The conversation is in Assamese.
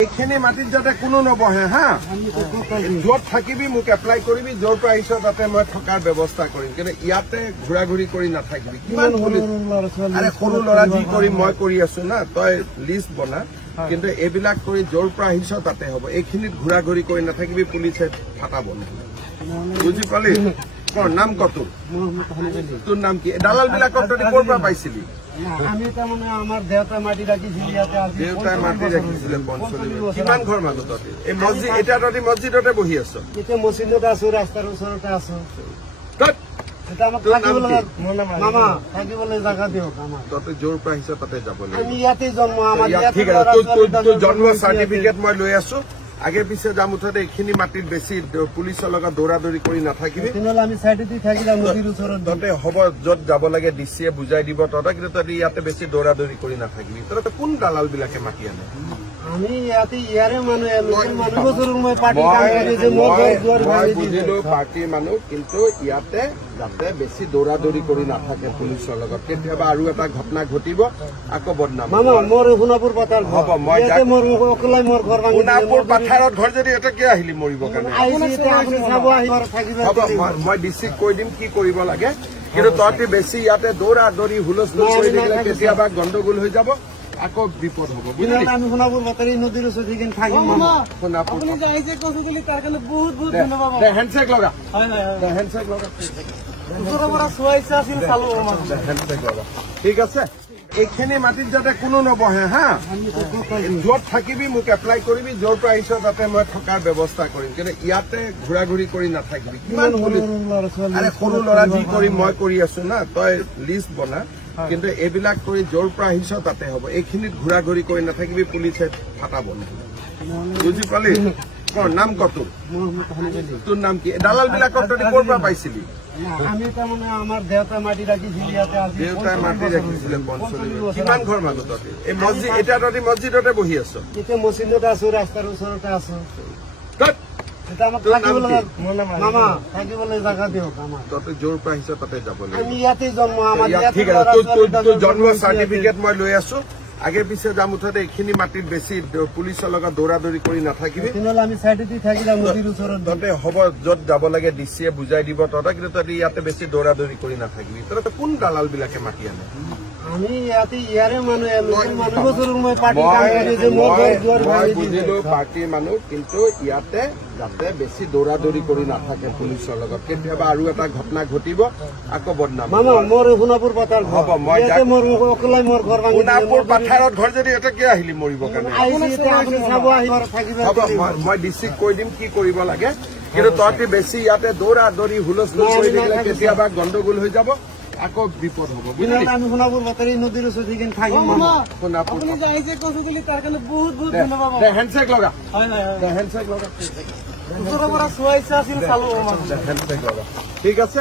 এইখিনি মাটিত যাতে কোনো নবহে হা য'ত থাকিবি মোক এপ্লাই কৰিবি য'ৰ পৰা আহিছ তাতে মই থকাৰ ব্যৱস্থা কৰিম কিন্তু ইয়াতে ঘূৰা ঘূৰি কৰি নাথাকিবি কিমান আৰে সৰু ল'ৰা যি কৰিম মই কৰি আছো না তই লিষ্ট বনা কিন্তু এইবিলাক কৰি য'ৰ পৰা আহিছ তাতে হ'ব এইখিনিত ঘূৰা ঘূৰি কৰি নাথাকিবি পুলিচে ফাটাব বুজি পালি নাম কত তোৰ নাম কি দালাল বিলাকক তই ক'ৰ পৰা পাইছিলি আমি তাৰমানে আমাৰ দেউতাই মাটি ৰাখিছিল দেউতাই মাটি ৰাখিছিলে কিমান ঘৰ মানুহ তহঁতি এই মছজিদ এতিয়া তহঁতি মছজিদতে বহি আছ এতিয়া মছজিদত আছো ৰাস্তাৰ ওচৰতে আছো থাকিবলৈ জাগা দিয়ক তহঁতি য'ৰ পৰা আহিছ তাতে যাব আমি ইয়াতে জন্ম আমাৰ ঠিক আছে তোৰ জন্ম চাৰ্টিফিকেট মই লৈ আছো আগে পিছে যাম মুঠতে এইখিনি মাটিত বেছি পুলিচৰ লগত দৌৰা দৌৰি কৰি নাথাকিবি আমি চাইডে থাকিলাম নদীৰ ওচৰত তহঁতে হ'ব য'ত যাব লাগে ডিচিয়ে বুজাই দিব তহঁতক কিন্তু তহঁতি ইয়াতে বেছি দৌৰা দৌৰি কৰি নাথাকিবি তহঁতে কোন দালাল বিলাকে মাতি আনে আমি ইয়াতে ইয়াৰে বুজিলো পাৰ্টীৰ মানুহ কিন্তু ইয়াতে যাতে বেছি দৌৰা দৌৰি কৰি নাথাকে পুলিচৰ লগত কেতিয়াবা আৰু এটা ঘটনা ঘটিব আকৌ বদনাম মোৰ সোণাপুৰ পথাৰ হ'ব মই মোৰ ঘৰ সোণাপুৰ পথাৰত ঘৰ যদি এটা কিয় আহিলি মৰিবৰ কাৰণে মই ডিচিক কৈ দিম কি কৰিব লাগে কিন্তু তহঁতি বেছি ইয়াতে দৌৰা দৌৰি হুলস্থুল কৰি থাকিলে কেতিয়াবা গণ্ডগোল হৈ যাব আকৌ বিপদ হ'ব বুজিলি আমি সোণাপুৰ বাতৰি নদীৰ ওচৰত থাকিম সোণাপুৰ তাৰ কাৰণে বহুত বহুত ধন্যবাদ হেণ্ডছেক লগা হেণ্ডছেক লগা ঠিক আছে এইখিনি মাটিত যাতে কোনো নবহে হা য'ত থাকিবি মোক এপ্লাই কৰিবি য'ৰ পৰা আহিছ তাতে মই থকাৰ ব্যৱস্থা কৰিম কিন্তু ইয়াতে ঘূৰা ঘূৰি কৰি নাথাকিবি কিমান আৰে সৰু ল'ৰা যি কৰিম মই কৰি আছো না তই লিষ্ট বনা কিন্তু এইবিলাক কৰি য'ৰ পৰা আহিছ তাতে হ'ব এইখিনিত ঘূৰা ঘূৰি কৰি নাথাকিবি পুলিচে ফাটাব বুজি পালি নাম কত তোৰ নাম কি দালাল বিলাকক তহঁতি ক'ৰ পৰা পাইছিলি আমি তাৰমানে আমাৰ দেউতাই মাটি ৰাখিছিল দেউতাই মাটি ৰাখিছিলে কিমান ঘৰ মানুহ তহঁতি এই মছজিদ এতিয়া তহঁতি মছজিদতে বহি আছ এতিয়া মছজিদত আছো ৰাস্তাৰ ওচৰতে আছো থাকিবলৈ জাগা দিয়ক তহঁতি য'ৰ পৰা আহিছ তাতে যাব আমি ইয়াতে জন্ম আমাৰ ঠিক আছে তোৰ জন্ম চাৰ্টিফিকেট মই লৈ আছো আগে পিছে যাম মুঠতে এইখিনি মাটিত বেছি পুলিচৰ লগত দৌৰা দৌৰি কৰি নাথাকিবি আমি চাইডে থাকিলাম নদীৰ ওচৰত তহঁতে হ'ব য'ত যাব লাগে ডিচিয়ে বুজাই দিব তহঁতক কিন্তু তহঁতি ইয়াতে বেছি দৌৰা দৌৰি কৰি নাথাকিবি তহঁতে কোন দালাল বিলাকে মাতি আনে আমি ইয়াতে ইয়াৰে বুজিলো পাৰ্টীৰ মানুহ কিন্তু ইয়াতে যাতে বেছি দৌৰা দৌৰি কৰি নাথাকে পুলিচৰ লগত কেতিয়াবা আৰু এটা ঘটনা ঘটিব আকৌ বদনাম মোৰ সোণাপুৰ পথাৰ হ'ব মই মোৰ ঘৰ সোণাপুৰ পথাৰত ঘৰ যদি এটা কিয় আহিলি মৰিবৰ কাৰণে হ'ব মই ডিচিক কৈ দিম কি কৰিব লাগে কিন্তু তহঁতি বেছি ইয়াতে দৌৰা দৌৰি হুলস্থুল কৰি থাকিলে কেতিয়াবা গণ্ডগোল হৈ যাব আকৌ বিপদ হ'ব বুজিলি আমি সোণাপুৰ বাতৰি নদীৰ ওচৰত থাকিম সোণাপুৰ তাৰ কাৰণে বহুত বহুত ধন্যবাদ হেণ্ডছেক লগা হেণ্ডছেক লগা ওচৰৰ পৰা চোৱাইছে আছিল চালো হেণ্ডছেক লগা ঠিক আছে